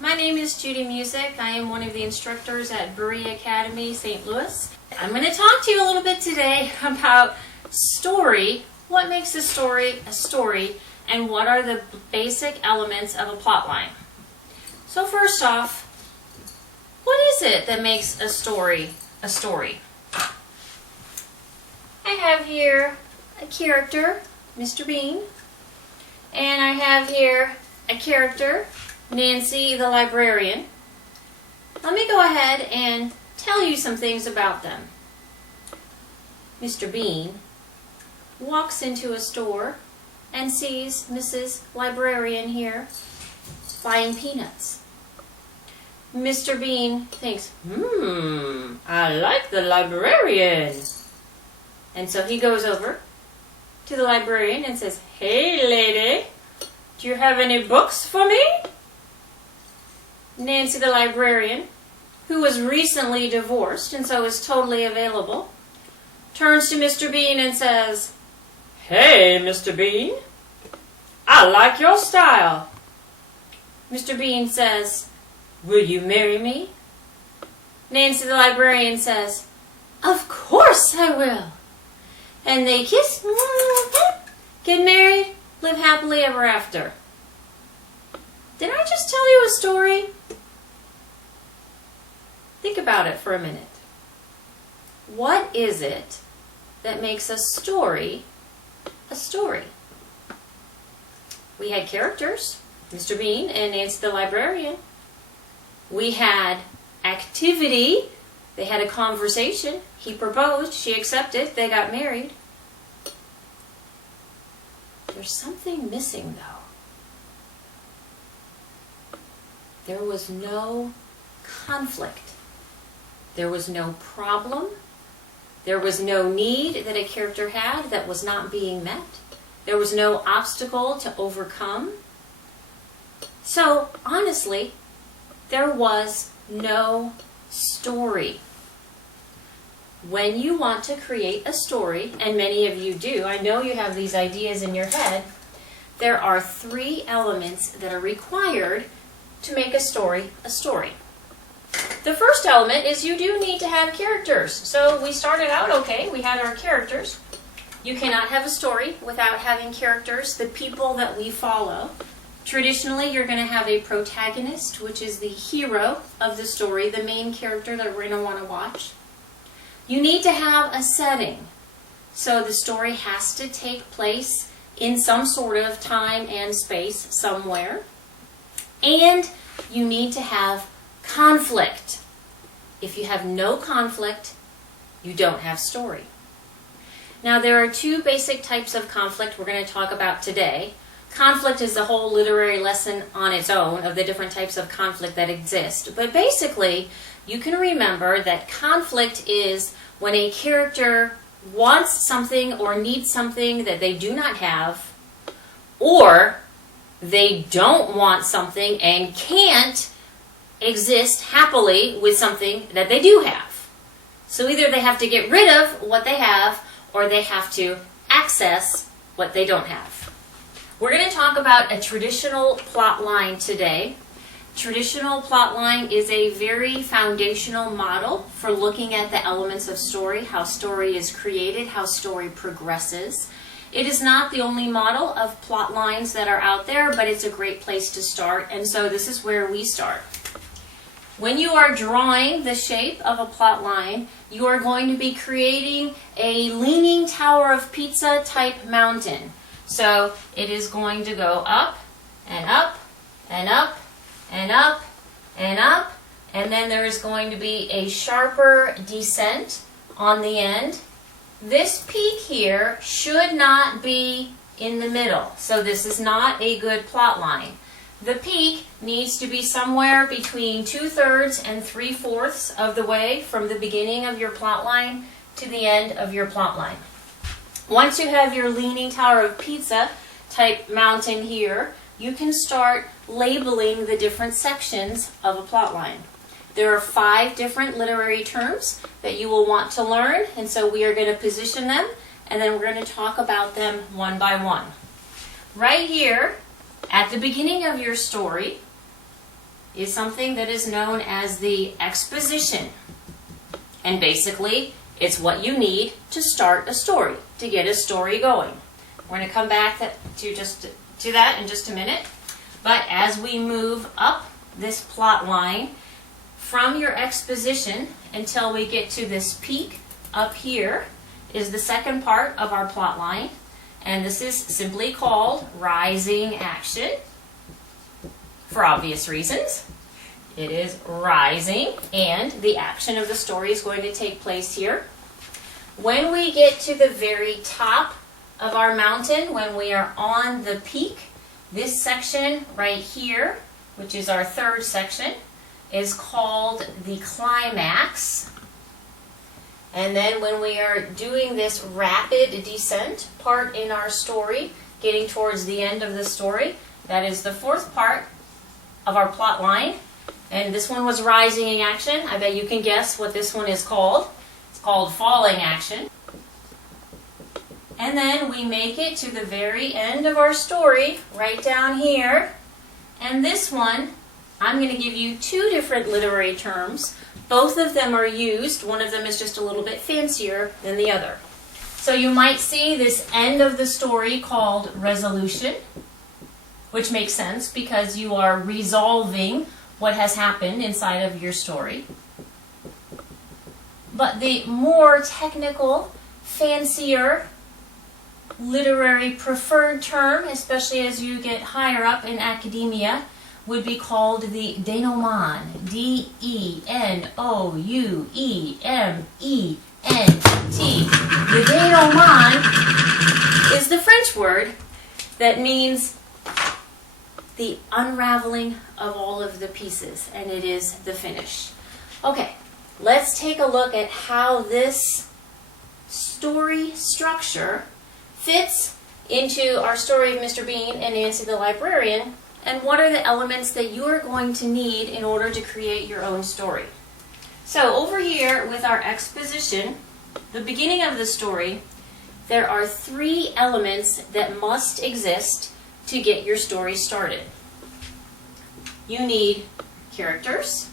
My name is Judy Musick. I am one of the instructors at Berea Academy, St. Louis. I'm going to talk to you a little bit today about story, what makes a story, and what are the basic elements of a plot line. So first off, what is it that makes a story a story? I have here a character, Mr. Bean, and I have here a character, Nancy the librarian. Let me go ahead and tell you some things about them. Mr. Bean walks into a store and sees Mrs. Librarian here buying peanuts. Mr. Bean thinks, I like the librarian. And so he goes over to the librarian and says, "Hey lady, do you have any books for me?" Nancy the librarian, who was recently divorced and so is totally available, turns to Mr. Bean and says, "Hey, Mr. Bean, I like your style." Mr. Bean says, "Will you marry me?" Nancy the librarian says, "Of course I will." And they kiss, get married, live happily ever after. Did I just tell you a story? Think about it for a minute. What is it that makes a story a story? We had characters, Mr. Bean and Nancy the librarian. We had activity. They had a conversation. He proposed, she accepted, they got married. There's something missing though. There was no conflict. There was no problem. There was no need that a character had that was not being met. There was no obstacle to overcome. So, honestly, there was no story. When you want to create a story, and many of you do, I know you have these ideas in your head, there are 3 elements that are required to make a story a story. The first element is you do need to have characters. So we started out okay, we had our characters. You cannot have a story without having characters, the people that we follow. Traditionally, you're going to have a protagonist, which is the hero of the story, the main character that we're going to want to watch. You need to have a setting. So the story has to take place in some sort of time and space somewhere. And you need to have conflict. If you have no conflict, you don't have story. Now there are 2 basic types of conflict we're going to talk about today. Conflict is a whole literary lesson on its own of the different types of conflict that exist. But basically, you can remember that conflict is when a character wants something or needs something that they do not have, or they don't want something and can't exist happily with something that they do have. So either they have to get rid of what they have, or they have to access what they don't have. We're going to talk about a traditional plot line today. Traditional plot line is a very foundational model for looking at the elements of story, how story is created, how story progresses. It is not the only model of plot lines that are out there, but it's a great place to start, and so this is where we start. When you are drawing the shape of a plot line, you are going to be creating a leaning tower of pizza type mountain. So it is going to go up and up and up and up and up, and then there is going to be a sharper descent on the end. This peak here should not be in the middle, so this is not a good plot line. The peak needs to be somewhere between 2/3 and 3/4 of the way from the beginning of your plot line to the end of your plot line. Once you have your leaning tower of pizza type mountain here, you can start labeling the different sections of a plot line. There are 5 different literary terms that you will want to learn, and so we are going to position them, and then we're going to talk about them one by one. Right here, at the beginning of your story, is something that is known as the exposition. And basically, it's what you need to start a story, to get a story going. We're going to come back to that in just a minute. But as we move up this plot line from your exposition until we get to this peak up here is the second part of our plot line. And this is simply called rising action for obvious reasons. It is rising, and the action of the story is going to take place here. When we get to the very top of our mountain, when we are on the peak, this section right here, which is our third section, is called the climax. And then when we are doing this rapid descent part in our story, getting towards the end of the story, that is the fourth part of our plot line. And this one was rising in action. I bet you can guess what this one is called. It's called falling action. And then we make it to the very end of our story, right down here. And this one, I'm going to give you two different literary terms. Both of them are used. One of them is just a little bit fancier than the other. So you might see this end of the story called resolution, which makes sense because you are resolving what has happened inside of your story. But the more technical, fancier, literary preferred term, especially as you get higher up in academia, would be called the denouement. D-E-N-O-U-E-M-E-N-T. The denouement is the French word that means the unraveling of all of the pieces, and it is the finish. Okay, let's take a look at how this story structure fits into our story of Mr. Bean and Nancy the Librarian, and what are the elements that you are going to need in order to create your own story. So over here with our exposition, the beginning of the story, there are three elements that must exist to get your story started. You need characters.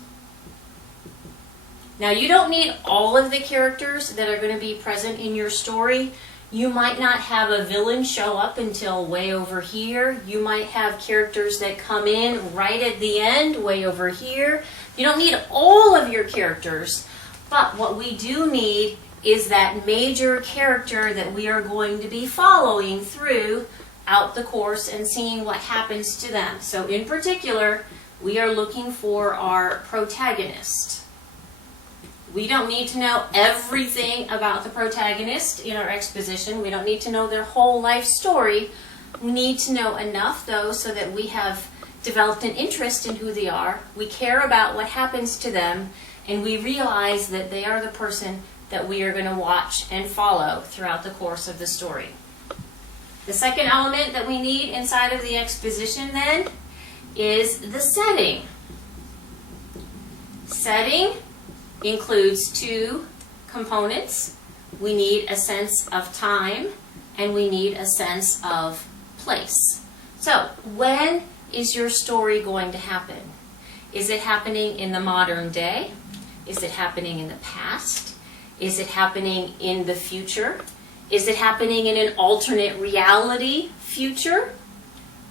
Now you don't need all of the characters that are going to be present in your story. You might not have a villain show up until way over here. You might have characters that come in right at the end, way over here. You don't need all of your characters, but what we do need is that major character that we are going to be following throughout the course and seeing what happens to them. So in particular, we are looking for our protagonist. We don't need to know everything about the protagonist in our exposition. We don't need to know their whole life story. We need to know enough, though, so that we have developed an interest in who they are. We care about what happens to them, and we realize that they are the person that we are going to watch and follow throughout the course of the story. The second element that we need inside of the exposition, then, is the setting. Setting includes two components. We need a sense of time, and we need a sense of place. So, when is your story going to happen? Is it happening in the modern day? Is it happening in the past? Is it happening in the future? Is it happening in an alternate reality future?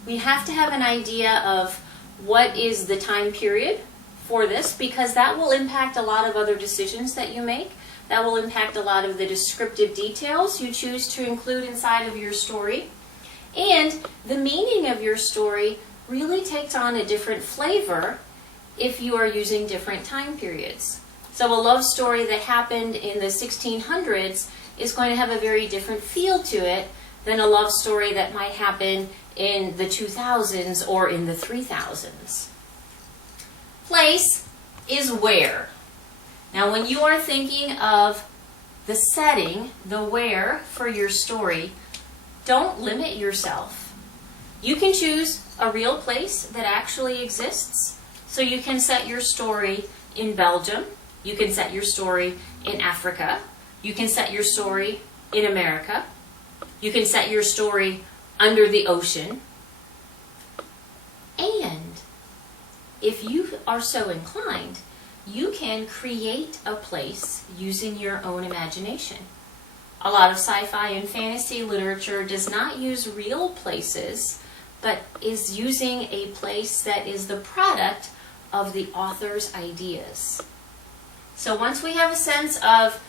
We have to have an idea of what is the time period for this, because that will impact a lot of other decisions that you make. That will impact a lot of the descriptive details you choose to include inside of your story. And the meaning of your story really takes on a different flavor if you are using different time periods. So a love story that happened in the 1600s is going to have a very different feel to it than a love story that might happen in the 2000s or in the 3000s. Place is where. Now when you are thinking of the setting, the where for your story, don't limit yourself. You can choose a real place that actually exists. So you can set your story in Belgium. You can set your story in Africa. You can set your story in America. You can set your story under the ocean. And if you are so inclined, you can create a place using your own imagination. A lot of sci-fi and fantasy literature does not use real places, but is using a place that is the product of the author's ideas. So once we have a sense of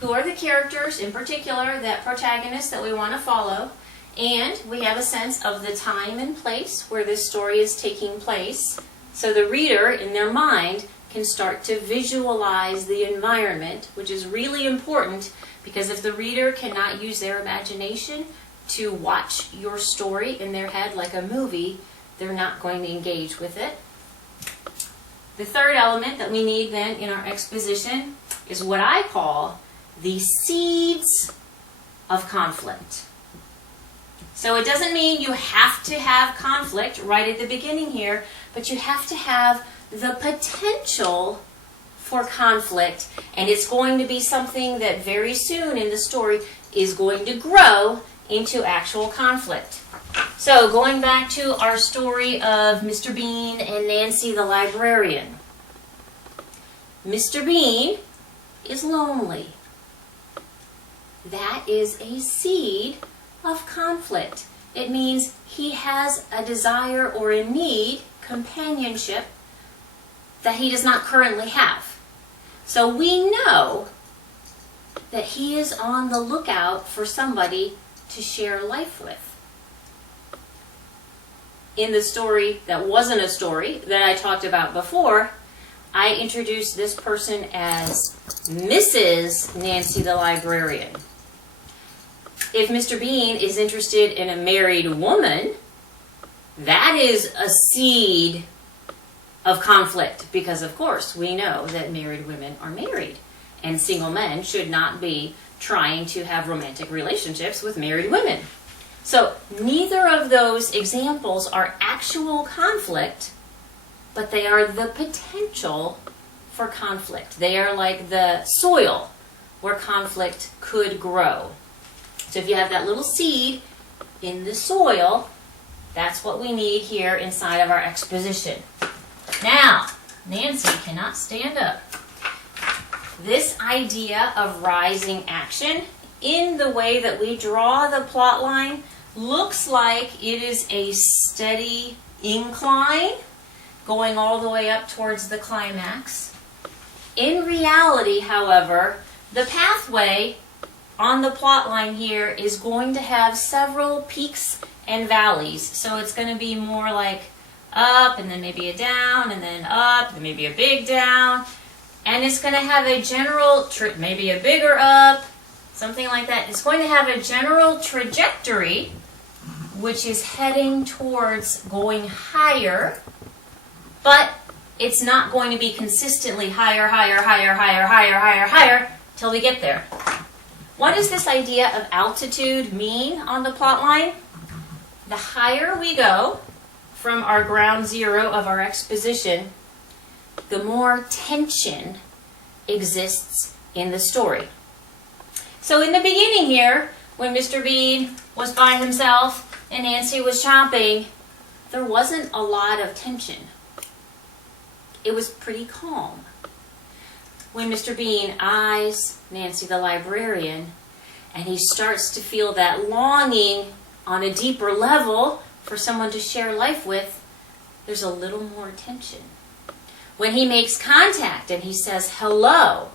who are the characters, in particular, that protagonist that we want to follow, and we have a sense of the time and place where this story is taking place, so the reader, in their mind, can start to visualize the environment, which is really important, because if the reader cannot use their imagination to watch your story in their head like a movie, they're not going to engage with it. The third element that we need then in our exposition is what I call the seeds of conflict. So it doesn't mean you have to have conflict right at the beginning here, but you have to have the potential for conflict, and it's going to be something that very soon in the story is going to grow into actual conflict. So going back to our story of Mr. Bean and Nancy the librarian. Mr. Bean is lonely. That is a seed of conflict. It means he has a desire or a need, companionship, that he does not currently have. So we know that he is on the lookout for somebody to share life with. In the story that wasn't a story that I talked about before, I introduced this person as Mrs. Nancy the librarian. If Mr. Bean is interested in a married woman, that is a seed of conflict, because of course we know that married women are married and single men should not be trying to have romantic relationships with married women. So neither of those examples are actual conflict, but they are the potential for conflict. They are like the soil where conflict could grow. So if you have that little seed in the soil, that's what we need here inside of our exposition. Now, Nancy cannot stand up. This idea of rising action, in the way that we draw the plot line, looks like it is a steady incline going all the way up towards the climax. In reality, however, the pathway on the plot line here is going to have several peaks and valleys. So it's going to be more like up and then maybe a down and then up and maybe a big down. And it's going to have a general, maybe a bigger up, something like that. It's going to have a general trajectory which is heading towards going higher, but it's not going to be consistently higher, higher, higher, higher, higher, higher, higher till we get there. What does this idea of altitude mean on the plot line? The higher we go from our ground zero of our exposition, the more tension exists in the story. So in the beginning here, when Mr. Bean was by himself and Nancy was shopping, there wasn't a lot of tension. It was pretty calm. When Mr. Bean eyes Nancy the librarian and he starts to feel that longing on a deeper level for someone to share life with, there's a little more tension. When he makes contact and he says hello,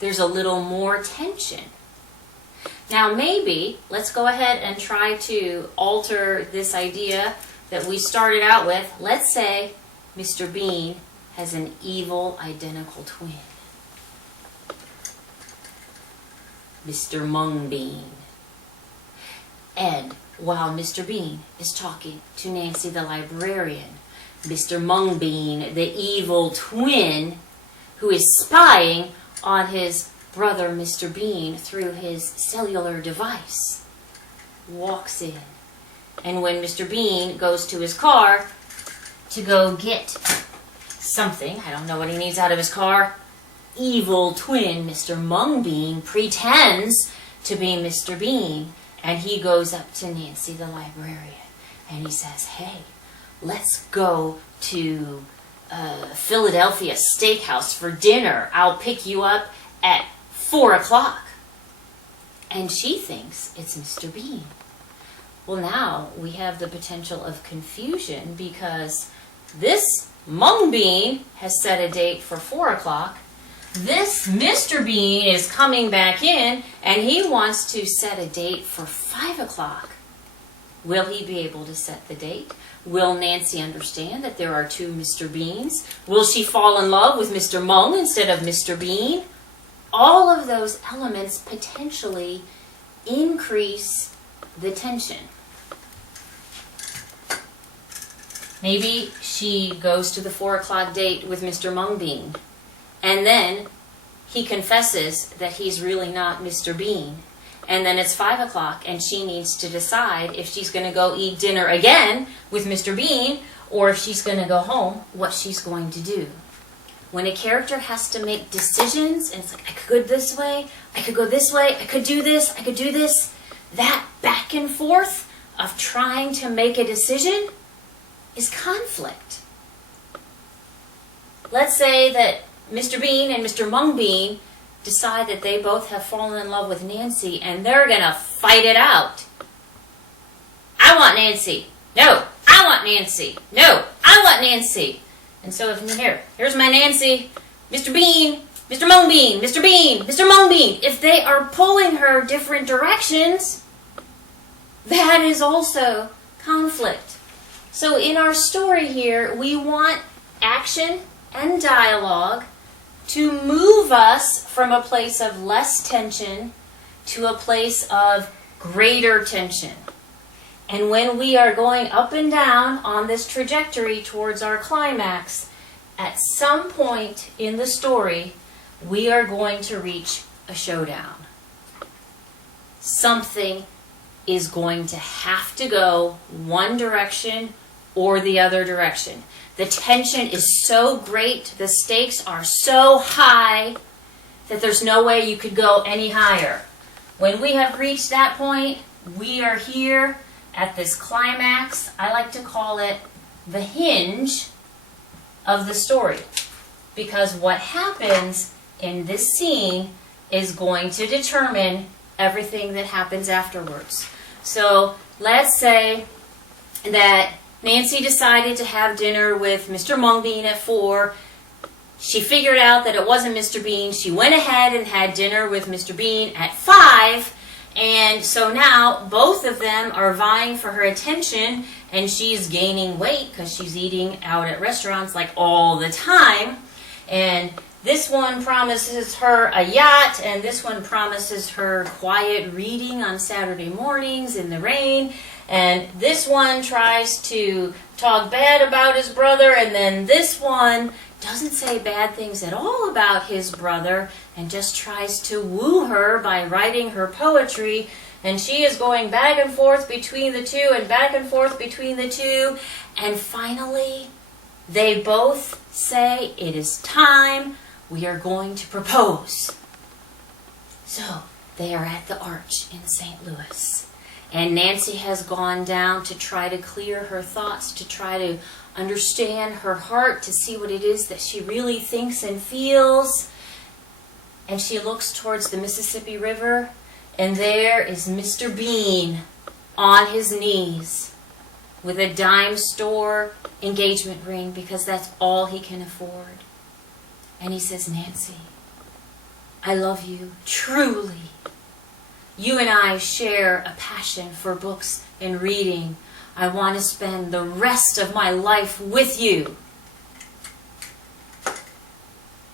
there's a little more tension. Now maybe, let's go ahead and try to alter this idea that we started out with. Let's say Mr. Bean has an evil identical twin. Mr. Mungbean. And while Mr. Bean is talking to Nancy the librarian, Mr. Mungbean, the evil twin, who is spying on his brother Mr. Bean through his cellular device, walks in. And when Mr. Bean goes to his car to go get something, I don't know what he needs out of his car, evil twin Mr. Mungbean pretends to be Mr. Bean, and he goes up to Nancy the librarian and he says, hey, let's go to Philadelphia steakhouse for dinner. I'll pick you up at 4 o'clock. And she thinks it's Mr. Bean. Well, now we have the potential of confusion because this Mung Bean has set a date for 4 o'clock. This Mr. Bean is coming back in and he wants to set a date for 5 o'clock. Will he be able to set the date? Will Nancy understand that there are two Mr. Beans? Will she fall in love with Mr. Mung instead of Mr. Bean? All of those elements potentially increase the tension. Maybe she goes to the 4 o'clock date with Mr. Mung Bean, and then he confesses that he's really not Mr. Bean. And then it's 5 o'clock, and she needs to decide if she's going to go eat dinner again with Mr. Bean, or if she's going to go home, what she's going to do. When a character has to make decisions, and it's like, I could go this way, I could go this way, I could do this, I could do this, that back and forth of trying to make a decision is conflict. Let's say that Mr. Bean and Mr. Mung Bean decide that they both have fallen in love with Nancy and they're going to fight it out. I want Nancy. No, I want Nancy. No, I want Nancy. And so here's my Nancy, Mr. Bean, Mr. Mung Bean, Mr. Bean, Mr. Mung Bean. If they are pulling her different directions, that is also conflict. So in our story here, we want action and dialogue to move us from a place of less tension to a place of greater tension. And when we are going up and down on this trajectory towards our climax, at some point in the story, we are going to reach a showdown. Something is going to have to go one direction or the other direction. The tension is so great, the stakes are so high that there's no way you could go any higher. When we have reached that point, we are here at this climax. I like to call it the hinge of the story, because what happens in this scene is going to determine everything that happens afterwards. So let's say that Nancy decided to have dinner with Mr. Mung Bean at 4. She figured out that it wasn't Mr. Bean. She went ahead and had dinner with Mr. Bean at 5. And so now both of them are vying for her attention, and she's gaining weight because she's eating out at restaurants like all the time. And this one promises her a yacht, and this one promises her quiet reading on Saturday mornings in the rain. And this one tries to talk bad about his brother, and then this one doesn't say bad things at all about his brother and just tries to woo her by writing her poetry. And she is going back and forth between the two and back and forth between the two. And finally, they both say, it is time. We are going to propose. So they are at the Arch in St. Louis. And Nancy has gone down to try to clear her thoughts, to try to understand her heart, to see what it is that she really thinks and feels. And she looks towards the Mississippi River, and there is Mr. Bean on his knees with a dime store engagement ring, because that's all he can afford. And he says, Nancy, I love you truly. You and I share a passion for books and reading. I want to spend the rest of my life with you.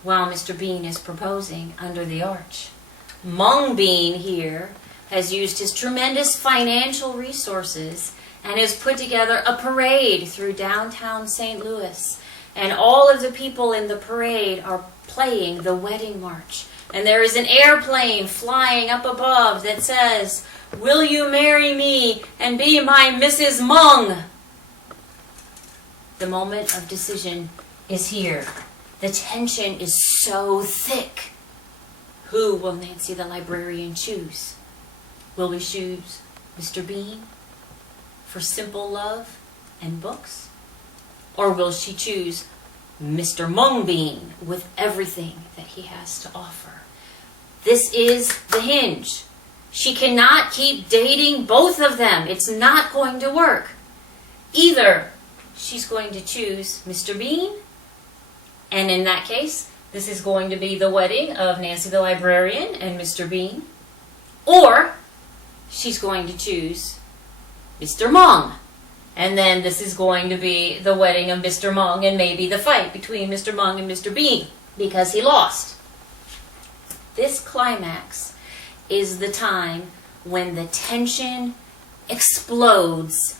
While Mr. Bean is proposing under the arch, Mung Bean here has used his tremendous financial resources and has put together a parade through downtown St. Louis. And all of the people in the parade are playing the wedding march. And there is an airplane flying up above that says, will you marry me and be my Mrs. Mung? The moment of decision is here. The tension is so thick. Who will Nancy the librarian choose? Will we choose Mr. Bean for simple love and books? Or will she choose Mr. Mungbean with everything that he has to offer. This is the hinge. She cannot keep dating both of them. It's not going to work. Either she's going to choose Mr. Bean, and in that case, this is going to be the wedding of Nancy the librarian and Mr. Bean, or she's going to choose Mr. Mung, and then this is going to be the wedding of Mr. Mung and maybe the fight between Mr. Mung and Mr. Bean because he lost. This climax is the time when the tension explodes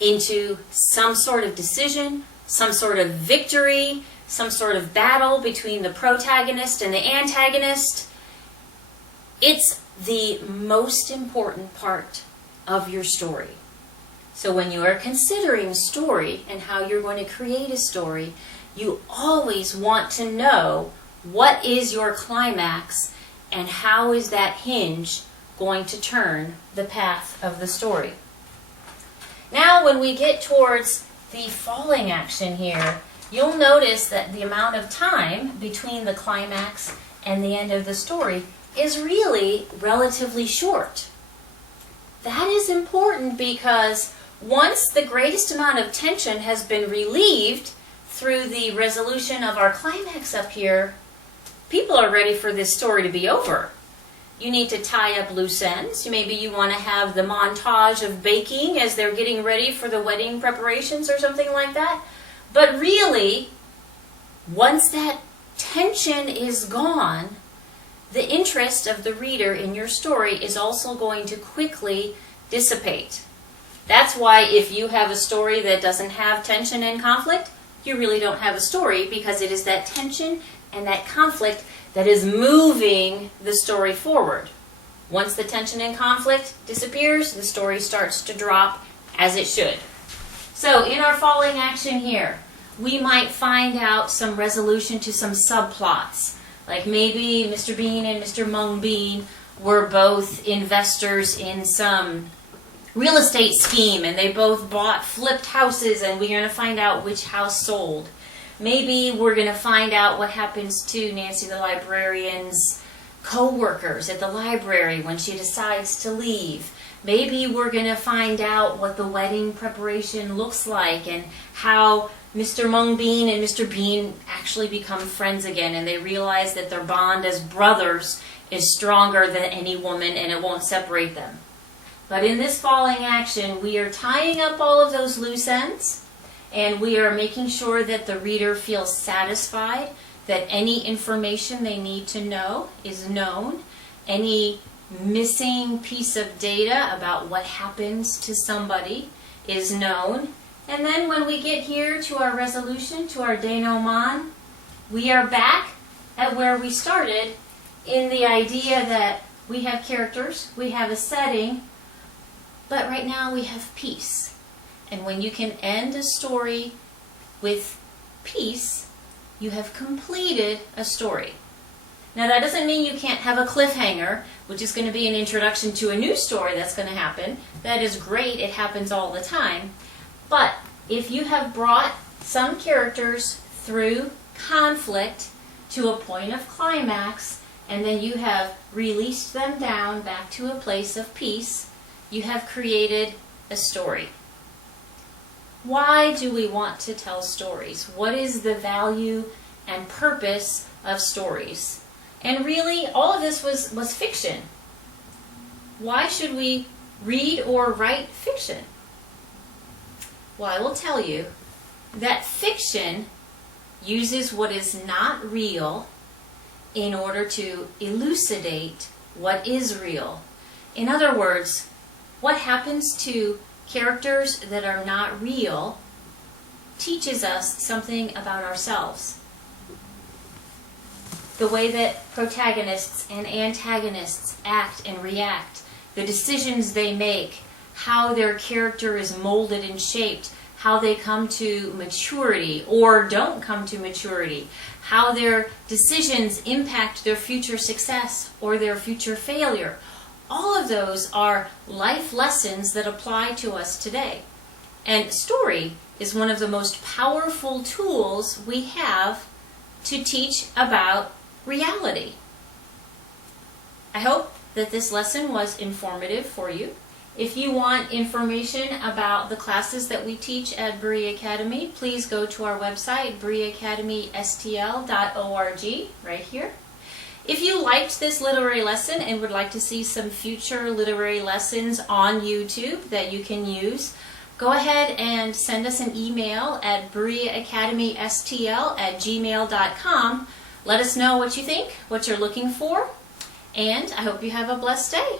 into some sort of decision, some sort of victory, some sort of battle between the protagonist and the antagonist. It's the most important part of your story. So when you are considering story and how you're going to create a story, you always want to know what is your climax and how is that hinge going to turn the path of the story. Now when we get towards the falling action here, you'll notice that the amount of time between the climax and the end of the story is really relatively short. That is important because once the greatest amount of tension has been relieved through the resolution of our climax up here, people are ready for this story to be over. You need to tie up loose ends. Maybe you want to have the montage of baking as they're getting ready for the wedding preparations or something like that. But really, once that tension is gone, the interest of the reader in your story is also going to quickly dissipate. That's why if you have a story that doesn't have tension and conflict, you really don't have a story, because it is that tension and that conflict that is moving the story forward. Once the tension and conflict disappears, the story starts to drop as it should. So in our falling action here, we might find out some resolution to some subplots. Like maybe Mr. Bean and Mr. Mungbean were both investors in some real estate scheme, and they both bought flipped houses, and we're going to find out which house sold. Maybe we're going to find out what happens to Nancy the librarian's co-workers at the library when she decides to leave. Maybe we're going to find out what the wedding preparation looks like and how Mr. Mungbean and Mr. Bean actually become friends again, and they realize that their bond as brothers is stronger than any woman and it won't separate them. But in this falling action, we are tying up all of those loose ends, and we are making sure that the reader feels satisfied, that any information they need to know is known, any missing piece of data about what happens to somebody is known. And then when we get here to our resolution, to our denouement, we are back at where we started in the idea that we have characters, we have a setting, but right now we have peace. And when you can end a story with peace, you have completed a story. Now that doesn't mean you can't have a cliffhanger, which is going to be an introduction to a new story that's going to happen. That is great, it happens all the time. But if you have brought some characters through conflict to a point of climax, and then you have released them down back to a place of peace, you have created a story. Why do we want to tell stories? What is the value and purpose of stories? And really, all of this was fiction. Why should we read or write fiction? Well, I will tell you that fiction uses what is not real in order to elucidate what is real. In other words, what happens to characters that are not real teaches us something about ourselves. The way that protagonists and antagonists act and react, the decisions they make, how their character is molded and shaped, how they come to maturity or don't come to maturity, how their decisions impact their future success or their future failure. All of those are life lessons that apply to us today. And story is one of the most powerful tools we have to teach about reality. I hope that this lesson was informative for you. If you want information about the classes that we teach at Berea Academy, please go to our website, bereaacademystl.org, right here. If you liked this literary lesson and would like to see some future literary lessons on YouTube that you can use, go ahead and send us an email at bereaacademystl@gmail.com. Let us know what you think, what you're looking for, and I hope you have a blessed day.